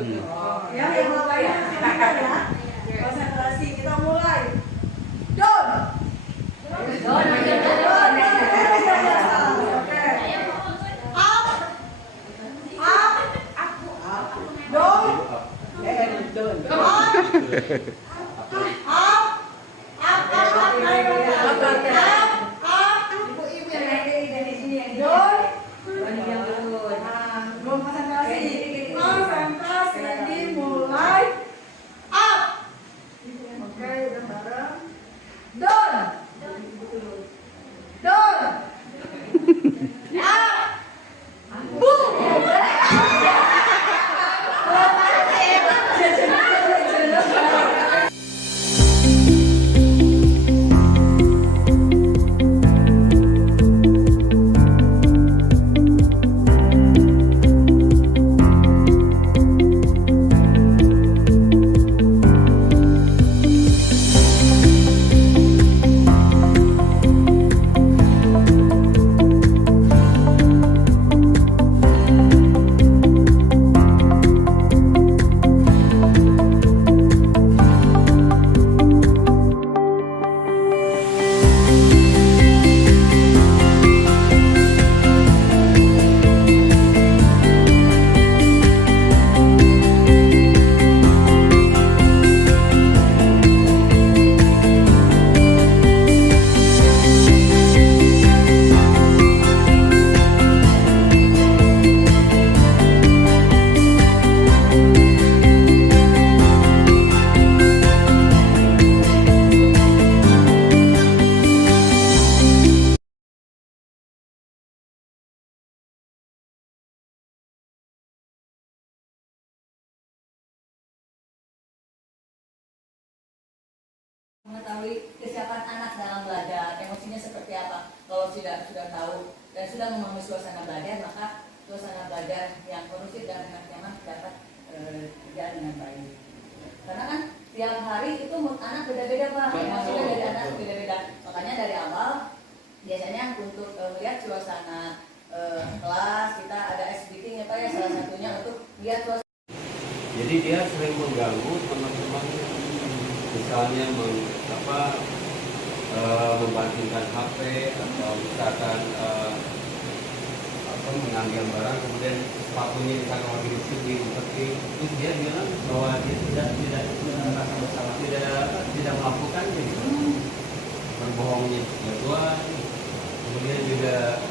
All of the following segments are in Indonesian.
Ya, yang lainnya ya. Konsentrasi, kita mulai. Don. Don. Oke. Up. Up. Don. Don. Up. Konsentrasi dimulai. Up. Oke, udah bareng. Down. Down. Up. Boom. Mengetahui kesiapan anak dalam belajar, emosinya seperti apa. Kalau sudah tahu dan sudah memahami suasana belajar, maka suasana belajar yang kondusif dan enak nyaman dapat berjalan dengan baik. Karena kan tiap hari itu mood anak beda-beda Pak, emosinya dari anak beda-beda. Makanya dari awal biasanya untuk melihat suasana kelas kita ada ice breaking ya Pak ya, salah satunya untuk lihat suasana. Jadi dia sering mengganggu teman-teman, misalnya membantingkan HP atau misalkan mengambil barang, kemudian sepatunya misalkan lagi diumpetin, terus dia bilang bahwa dia tidak merasa bersalah, tidak melakukan gitu, berbohongnya kedua. Kemudian juga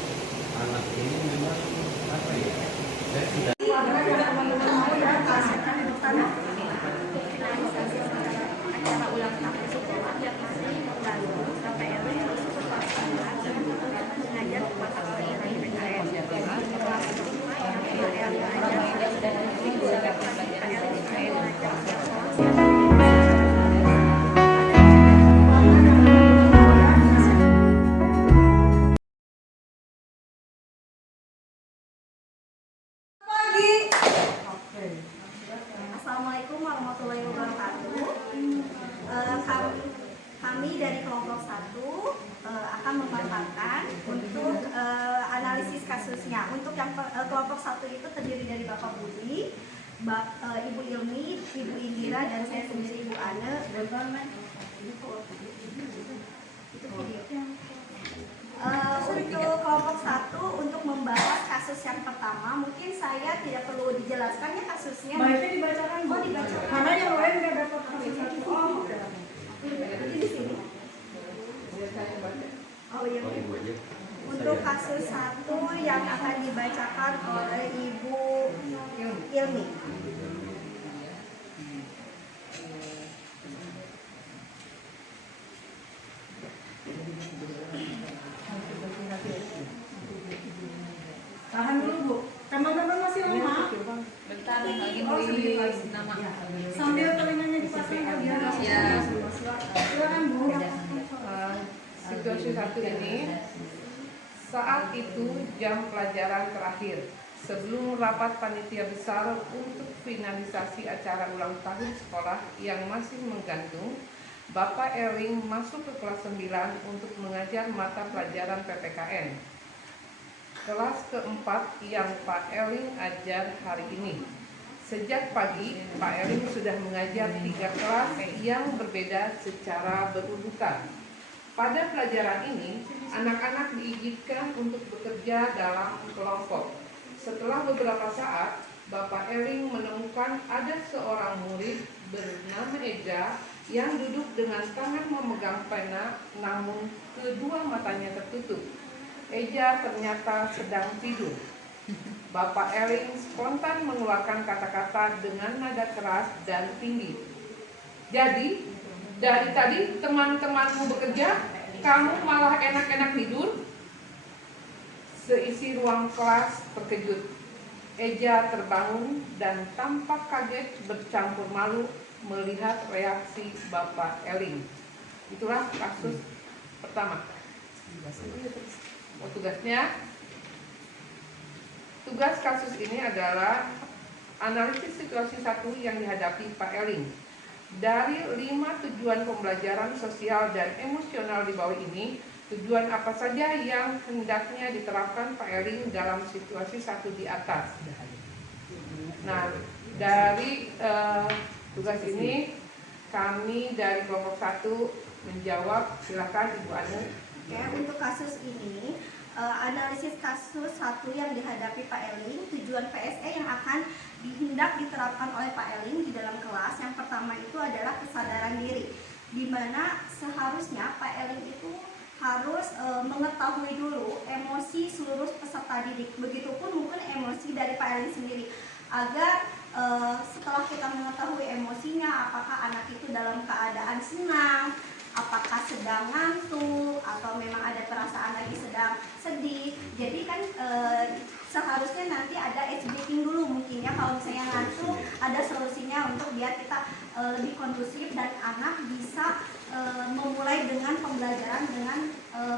anak ini memang apa ya, saya tidak acara ulang tahun sekolah yang masih lalu sampai RW harus mengajar mata pelajaran PKN kelas 5 yang Assalamualaikum warahmatullahi wabarakatuh. Kami dari kelompok 1 akan memaparkan untuk analisis kasusnya. Untuk yang kelompok 1 itu terdiri dari Bapak Budi, Ibu Ilmi, Ibu Indira, dan saya sendiri Ibu Ane. Itu video. Untuk kelompok 1 untuk membahas kasus yang pertama, mungkin saya tidak perlu dijelaskan ya kasusnya. Baiknya dibacakan. Oh, dibacakan. Karena yang lain nggak dapat kasus itu. Oh, oke. Nanti di sini. Oh iya. Untuk kasus 1 yang akan dibacakan oleh Ibu Ilmi. Tahan dulu Bu. Teman-teman masih lemah. Bentar lagi mau ini nama. Sambil telinganya dipasang ya biar nggak Ya. silakan Bu. Situasi 1 ini, saat itu jam pelajaran terakhir sebelum rapat panitia besar untuk finalisasi acara ulang tahun sekolah yang masih menggantung, Bapak Erling masuk ke kelas 9 untuk mengajar mata pelajaran PPKN. Kelas keempat yang Pak Erling ajar hari ini. Sejak pagi, Pak Eling sudah mengajar 3 kelas yang berbeda secara berurutan. Pada pelajaran ini, anak-anak diizinkan untuk bekerja dalam kelompok. Setelah beberapa saat, Bapak Eling menemukan ada seorang murid bernama Eja yang duduk dengan tangan memegang pena, namun kedua matanya tertutup. Eja ternyata sedang tidur. Bapak Eling spontan mengeluarkan kata-kata dengan nada keras dan tinggi. Jadi, dari tadi teman-temanmu bekerja, kamu malah enak-enak tidur? Seisi ruang kelas terkejut. Eja terbangun dan tampak kaget bercampur malu melihat reaksi Bapak Eling. Itulah kasus pertama. Tugasnya, tugas kasus ini adalah analisis situasi 1 yang dihadapi Pak Eling. Dari 5 tujuan pembelajaran sosial dan emosional di bawah ini, tujuan apa saja yang hendaknya diterapkan Pak Eling dalam situasi 1 di atas. Nah, dari tugas ini kami dari kelompok 1 menjawab. Silakan Ibu Anu. Oke, untuk kasus ini analisis kasus 1 yang dihadapi Pak Eling, tujuan PSE yang akan dihendak diterapkan oleh Pak Eling di dalam kelas. Yang pertama itu adalah kesadaran diri, di mana seharusnya Pak Eling itu harus mengetahui dulu emosi seluruh peserta didik, begitupun mungkin emosi dari Pak Eling sendiri, agar setelah kita mengetahui emosinya, apakah anak itu dalam keadaan senang, apakah sedang ngantuk, atau memang ada perasaan lagi sedang sedih. Jadi kan seharusnya nanti ada age breaking dulu mungkin ya, kalau misalnya ngantuk ada solusinya untuk biar kita lebih kondusif dan anak bisa memulai dengan pembelajaran dengan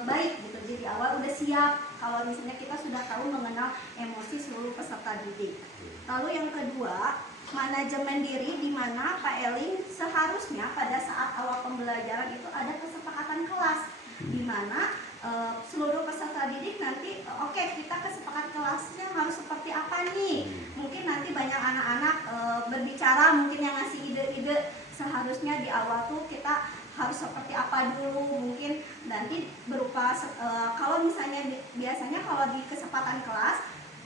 baik gitu. Jadi awal udah siap kalau misalnya kita sudah tahu mengenal emosi seluruh peserta didik. Lalu yang kedua, manajemen diri, di mana Pak Eling seharusnya pada saat awal pembelajaran itu ada kesepakatan kelas, di mana seluruh peserta didik nanti oke, kita kesepakat kelasnya harus seperti apa nih. Mungkin nanti banyak anak-anak berbicara, mungkin yang ngasih ide-ide, seharusnya di awal tuh kita harus seperti apa dulu. Mungkin nanti berupa kalau misalnya biasanya kalau di kesempatan kelas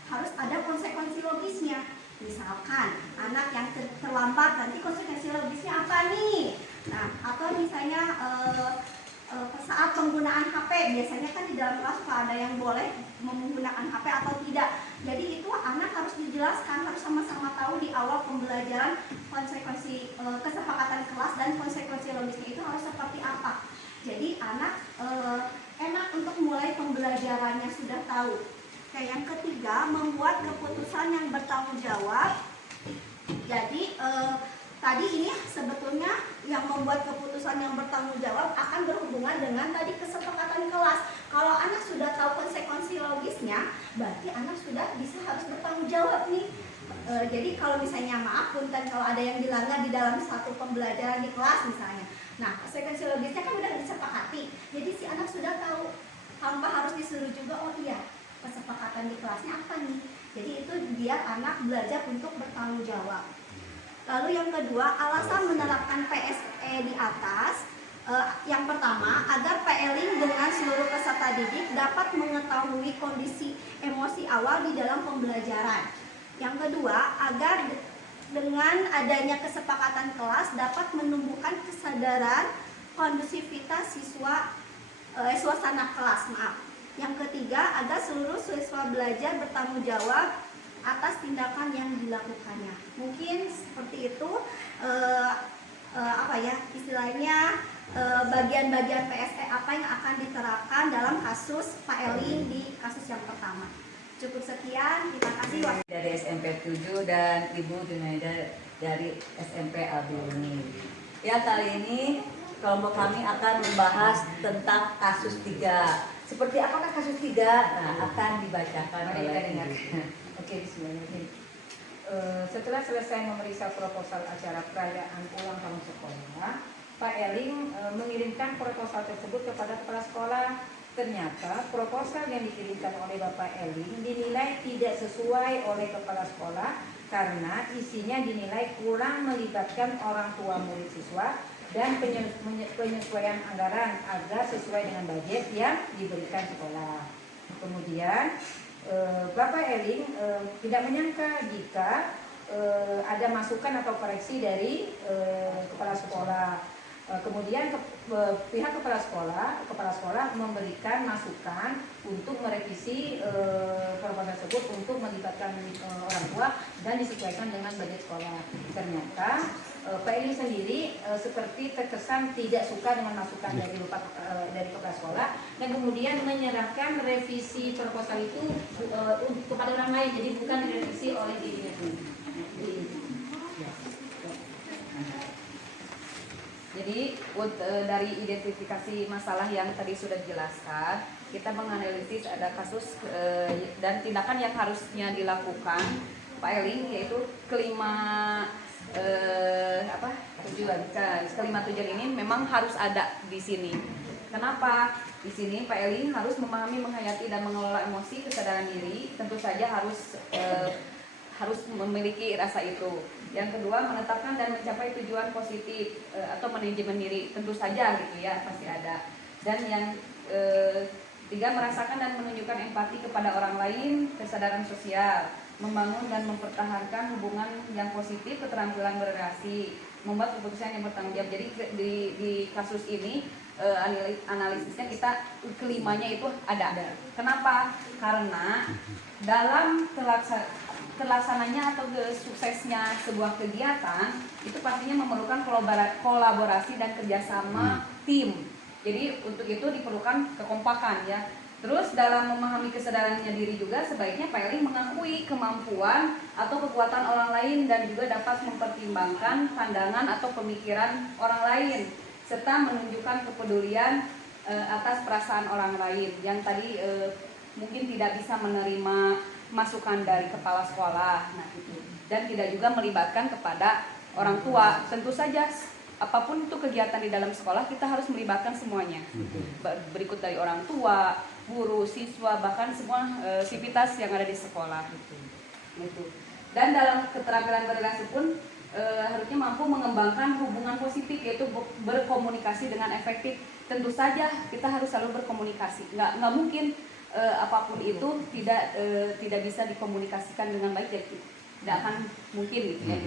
harus ada konsekuensi logisnya. Misalkan anak yang terlambat, nanti konsekuensi logisnya apa nih? Nah, atau misalnya saat penggunaan HP, biasanya kan di dalam kelas ada yang boleh menggunakan HP atau tidak. Jadi itu anak harus dijelaskan, harus sama-sama tahu di awal pembelajaran konsekuensi kesepakatan kelas dan konsekuensi logisnya itu harus seperti apa. Jadi anak enak untuk mulai pembelajarannya sudah tahu. Oke, yang ketiga, membuat keputusan yang bertanggung jawab. Jadi tadi ini sebetulnya yang membuat keputusan yang bertanggung jawab akan berhubungan dengan tadi kesepakatan kelas. Kalau anak sudah tahu konsekuensi logisnya, berarti anak sudah bisa harus bertanggung jawab nih. Jadi kalau misalnya maaf punten kalau ada yang dilanggar di dalam satu pembelajaran di kelas misalnya. Nah, konsekuensi logisnya kan udah disepakati. Jadi si anak sudah tahu, tanpa harus disuruh juga, oh iya, kesepakatan di kelasnya apa nih. Jadi itu biar anak belajar untuk bertanggung jawab. Lalu yang kedua, alasan menerapkan PSE di atas. Yang pertama, agar Pak Eling dengan seluruh peserta didik dapat mengetahui kondisi emosi awal di dalam pembelajaran. Yang kedua, agar dengan adanya kesepakatan kelas dapat menumbuhkan kesadaran kondusivitas suasana kelas. Yang ketiga, agar seluruh siswa belajar bertanggung jawab atas tindakan yang dilakukannya. Mungkin seperti itu istilahnya bagian-bagian PSE apa yang akan diterapkan dalam kasus Pak Eling di kasus yang pertama. Cukup sekian, terima kasih. Dari SMP 7 dan Ibu Junaida dari SMP Albuni. Ya, kali ini kelompok kami akan membahas tentang kasus 3. Seperti apakah kasus 3? Nah, akan dibacakan oleh Oke, bismillahirrahmanirrahim. Setelah selesai memeriksa proposal acara perayaan ulang tahun sekolah, Pak Eling mengirimkan proposal tersebut kepada kepala sekolah ternyata proposal yang dikirimkan oleh Bapak Eling dinilai tidak sesuai oleh kepala sekolah karena isinya dinilai kurang melibatkan orang tua murid siswa dan penyesuaian anggaran agar sesuai dengan budget yang diberikan sekolah. Kemudian Bapak Eling tidak menyangka jika ada masukan atau koreksi dari kepala sekolah. Kemudian pihak kepala sekolah memberikan masukan untuk merevisi proposal tersebut untuk melibatkan orang tua dan disesuaikan dengan budget sekolah. Ternyata Pak Eling sendiri seperti terkesan tidak suka dengan masukan dari kepala sekolah dan kemudian menyerahkan revisi proposal itu kepada orang lain, jadi bukan direvisi oleh dirinya sendiri. Jadi dari identifikasi masalah yang tadi sudah dijelaskan, kita menganalisis ada kasus dan tindakan yang harusnya dilakukan Pak Eling, yaitu kelima tujuan ini memang harus ada di sini. Kenapa? Di sini Pak Eling harus memahami, menghayati dan mengelola emosi, kesadaran diri. Tentu saja harus memiliki rasa itu. Yang kedua, menetapkan dan mencapai tujuan positif atau manajemen diri, tentu saja gitu ya, pasti ada. Dan yang tiga, merasakan dan menunjukkan empati kepada orang lain, kesadaran sosial, membangun dan mempertahankan hubungan yang positif, keterampilan berrelasi, membuat keputusan yang bertanggung jawab. Jadi di kasus ini analisisnya kita kelimanya itu ada. Kenapa? Karena dalam terlaksananya atau suksesnya sebuah kegiatan itu pastinya memerlukan kolaborasi dan kerjasama tim. Jadi untuk itu diperlukan kekompakan ya. Terus dalam memahami kesadarannya diri juga sebaiknya Pak Eling mengakui kemampuan atau kekuatan orang lain dan juga dapat mempertimbangkan pandangan atau pemikiran orang lain serta menunjukkan kepedulian atas perasaan orang lain yang tadi mungkin tidak bisa menerima masukan dari kepala sekolah, nah itu, dan tidak juga melibatkan kepada orang tua. Tentu saja apapun itu kegiatan di dalam sekolah kita harus melibatkan semuanya, berikut dari orang tua, guru, siswa, bahkan semua sivitas yang ada di sekolah itu. Dan dalam keterampilan berrelasi pun harusnya mampu mengembangkan hubungan positif, yaitu berkomunikasi dengan efektif. Tentu saja kita harus selalu berkomunikasi, nggak mungkin apapun itu tidak bisa dikomunikasikan dengan baik, jadi tidak akan mungkin gitu ya.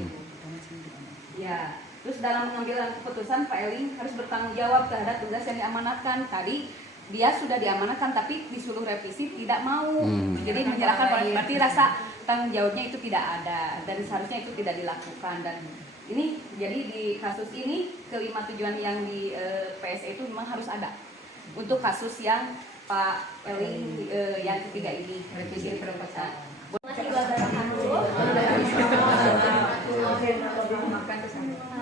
Ya, terus dalam mengambil keputusan Pak Eling harus bertanggung jawab terhadap tugas yang diamanatkan. Tadi dia sudah diamanatkan tapi disuruh revisi tidak mau, jadi menyerahkan, berarti rasa tanggung jawabnya itu tidak ada dan seharusnya itu tidak dilakukan. Dan ini jadi di kasus ini kelima tujuan yang di PSE itu memang harus ada untuk kasus yang Pak Eling yang ketiga ini, revisi proposal.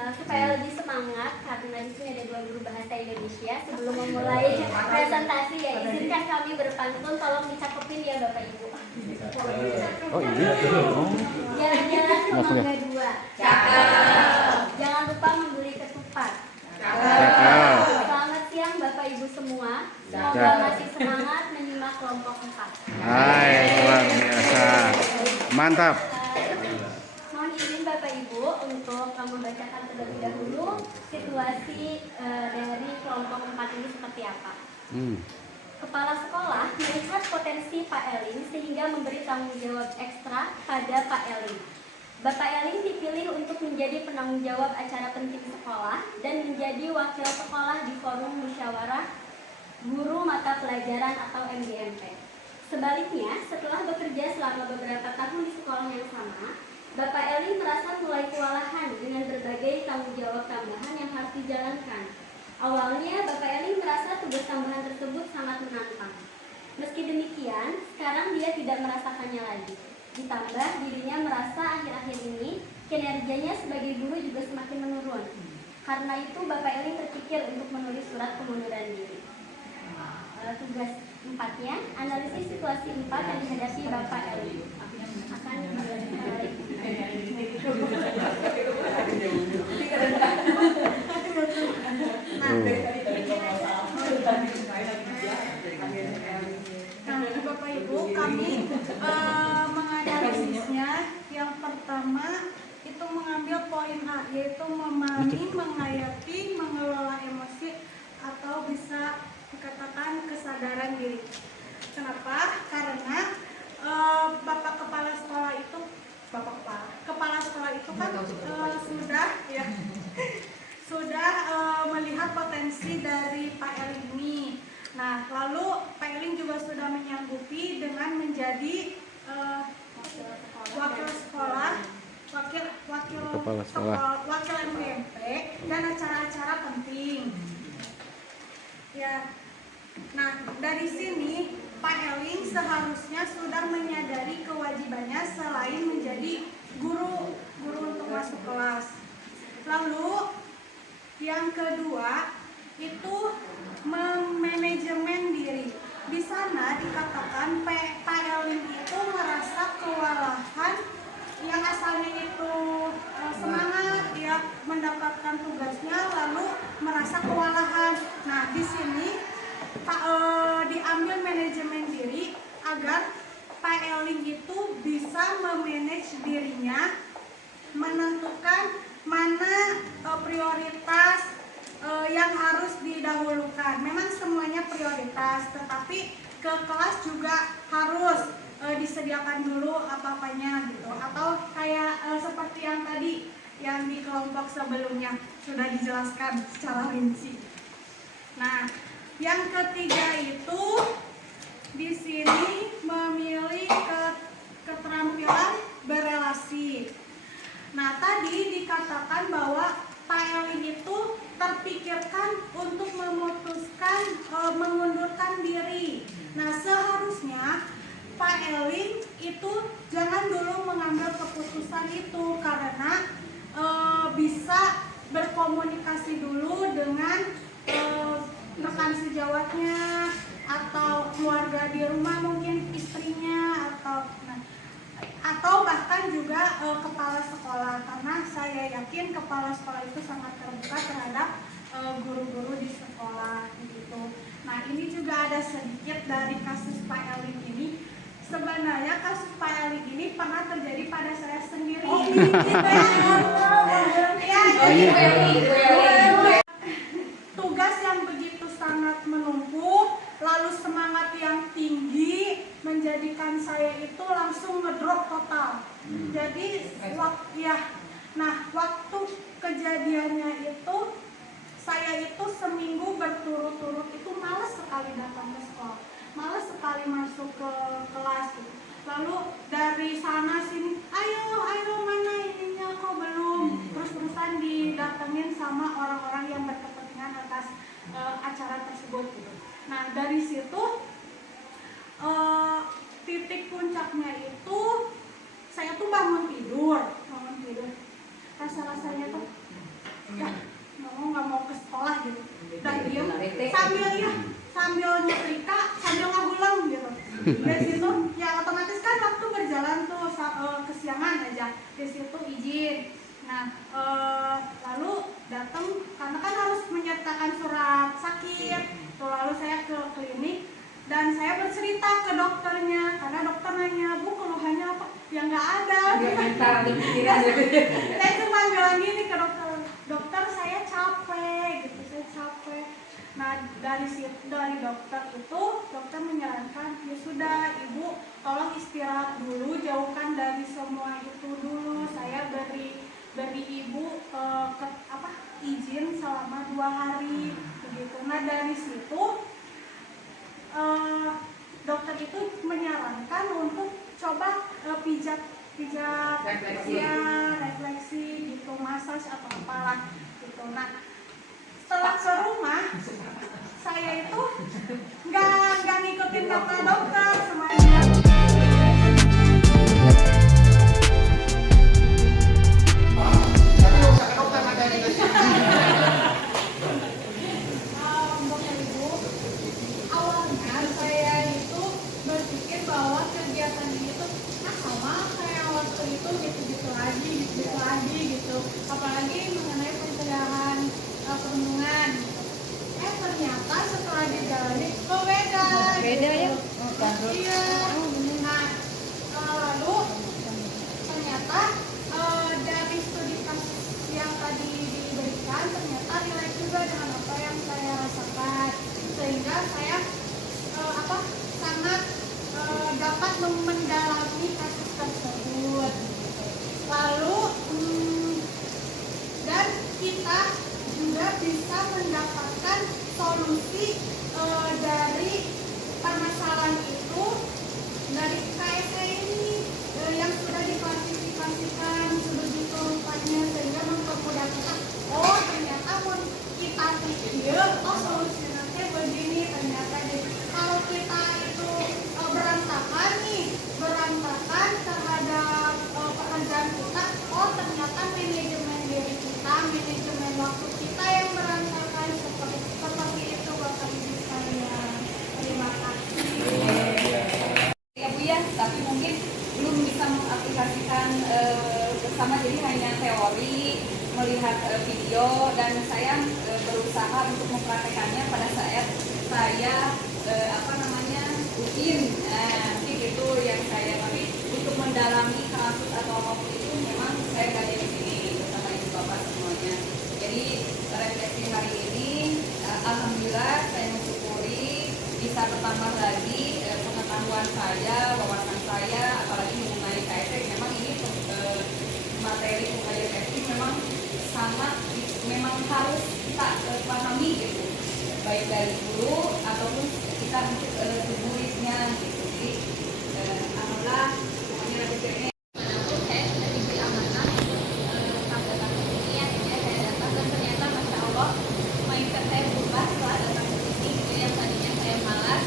Supaya lebih semangat karena di sini ada 2 guru bahasa Indonesia. Sebelum memulai presentasi ya izinkan kami berpantun, tolong dicapetin ya Bapak Ibu. Oh iya. Jalan-jalan ke Mangga 2. Cakep. Jangan lupa membeli ketupat. Cakep. Selamat siang Bapak Ibu semua. Semoga masih semangat menyimak kelompok 4. Hai, luar biasa. Mantap. Mohon izin Bapak Ibu untuk membacakan terlebih dahulu situasi dari kelompok 4 ini seperti apa. Kepala sekolah melihat potensi Pak Eling sehingga memberi tanggung jawab ekstra pada Pak Eling. Bapak Eling dipilih untuk menjadi penanggung jawab acara penting sekolah dan menjadi wakil sekolah di forum musyawarah guru mata pelajaran atau MGMP. Sebaliknya, setelah bekerja selama beberapa tahun di sekolah yang sama, Bapak Eling merasa mulai kewalahan dengan berbagai tanggung jawab tambahan yang harus dijalankan. Awalnya, Bapak Eling merasa tugas tambahan tersebut sangat menantang. Meski demikian, sekarang dia tidak merasakannya lagi. Ditambah, dirinya merasa akhir-akhir ini kinerjanya sebagai guru juga semakin menurun. Karena itu, Bapak Eling terpikir untuk menulis surat pengunduran diri. Tugas 4-nya, analisis situasi 4 yang dihadapi Bapak Eling. Akan Ibu, kami menganalisisnya. Yang pertama itu mengambil poin A, yaitu memahami, menghayati, mengelola emosi, atau bisa dikatakan kesadaran diri. Kenapa? Karena Bapak Kepala Sekolah itu Kepala Sekolah itu kan sudah melihat potensi dari Pak Eling ini. Nah, lalu Pak Eling juga sudah menyanggupi dengan menjadi wakil MGMP dan acara-acara penting. Ya. Nah, dari sini Pak Eling seharusnya sudah menyadari kewajibannya selain menjadi guru untuk masuk kelas. Lalu yang kedua itu memanajemen diri. Di sana dikatakan Pak Eling itu merasa kewalahan, yang asalnya itu semangat ya mendapatkan tugasnya, lalu merasa kewalahan. Nah, di sini diambil manajemen diri agar Pak Eling itu bisa memanage dirinya, menentukan mana prioritas yang harus didahulukan. Memang semuanya prioritas, tetapi ke kelas juga harus disediakan dulu apa-apanya gitu. Atau kayak seperti yang tadi yang di kelompok sebelumnya sudah dijelaskan secara rinci. Nah, yang ketiga itu di sini memilih keterampilan berelasi. Nah, tadi dikatakan bahwa Pak Eling itu terpikirkan untuk memutuskan mengundurkan diri. Nah, seharusnya Pak Eling itu jangan dulu mengambil keputusan itu, karena bisa berkomunikasi dulu dengan rekan sejawatnya atau keluarga di rumah, mungkin istrinya atau bahkan juga kepala sekolah, karena saya yakin kepala sekolah itu sangat terbuka terhadap guru-guru di sekolah gitu. Nah, ini juga ada sedikit dari kasus Pak Eling ini. Sebenarnya kasus Pak Eling ini pernah terjadi pada saya sendiri. Tugas yang begitu sangat menumpuk, lalu semangat yang tinggi menjadikan saya itu langsung ngedrop total. Jadi waktu kejadiannya itu saya itu seminggu berturut-turut itu malas sekali datang ke sekolah, malas sekali masuk ke kelas gitu. Lalu dari sana sini, ayo mana ininya kok belum, terus-terusan didatengin sama orang-orang yang berkepentingan atas acara tersebut gitu. Nah, dari situ titik puncaknya itu saya tuh bangun tidur, rasa-rasanya tuh nggak mau ke sekolah gitu, dan diem sambil nyetrika sambil ngabulang gitu. Dari situ ya otomatis kan waktu berjalan tuh kesiangan aja, di situ izin. Nah, lalu datang karena kan harus menyertakan surat sakit. Lalu saya ke klinik dan saya bercerita ke dokternya, karena dokter nanya, "Bu, keluhannya apa?" Ya nggak ada. Saya cuma bilang gini ke dokter, saya capek gitu, saya capek. Nah, dari dokter itu, dokter menyarankan, ya sudah Ibu, tolong istirahat dulu, jauhkan dari semua itu dulu. Saya beri Ibu izin selama 2 hari begitu. Nah, dari situ dokter itu menyarankan untuk coba pijat refleksi gitu, massage atau apalah gitu. Nah, setelah ke rumah saya itu nggak ngikutin kata dokter semuanya. Apalagi mengenai pencegahan perundungan. Ternyata setelah dijalani beda ya. Iya. Nah, lalu ternyata dari studi kasus yang tadi diberikan ternyata relate juga dengan apa yang saya rasakan, sehingga saya sangat dapat mendalami kasus tersebut. Lalu dan kita juga bisa mendapatkan solusi dari permasalahan itu dari KSE ini yang sudah diklasifikasikan sebegitu rupanya, sehingga mempermudah kita. Oh ternyata mun kita pikir oh solusinya begini, ternyata kalau kita itu berantakan terhadap pekerjaan kita, oh ternyata manajemen diri kita, manajemen waktu kita yang berantakan, seperti itu Bapak Ibu sekalian. Terima kasih. Ya Bu ya, tapi mungkin belum bisa mengaplikasikan bersama, jadi hanya teori, melihat video, dan saya berusaha untuk mempraktekannya pada saat saya UIN. Mungkin itu yang saya, tapi untuk mendalami kasus atau apapun itu memang saya gak di sini bersama ibu bapak semuanya. Jadi refleksi hari ini alhamdulillah saya mensyukuri bisa bertambah lagi pengetahuan saya, wawasan saya, apalagi mengenai KSE. Memang ini materi pengajian etik memang harus kita pahami gitu, baik dari guru ataupun kita untuk muridnya gitu. Jadi alhamdulillah pokoknya refleksinya Manapun saya sudah diberi amanah tentang datang ke sini ya, saya datang dan ternyata Masya Allah mindset saya berubah setelah datang ke sini. Jadi yang tadinya saya malas,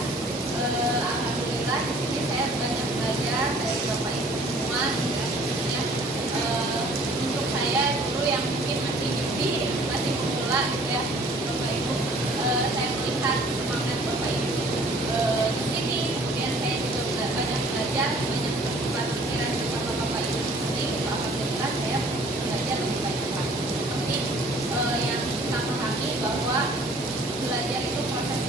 alhamdulillah di sini saya banyak belajar dari Bapak Ibu semua. Ya, untuk saya dulu yang mungkin masih newbie, masih pemula ya Bapak Ibu, saya melihat semangat Bapak Ibu di sini. Kemudian saya juga banyak belajar, banyak bertukar pikiran bersama Bapak Ibu di sini. Alhamdulillah saya belajar lebih banyak lagi. Seperti yang kita pahami bahwa belajar itu proses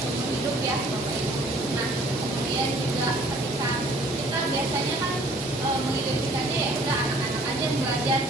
seumur hidup ya Bapak Ibu. Nah kemudian juga ketika kita biasanya kan mengidentifikasinya ya udah anak-anak aja yang belajar.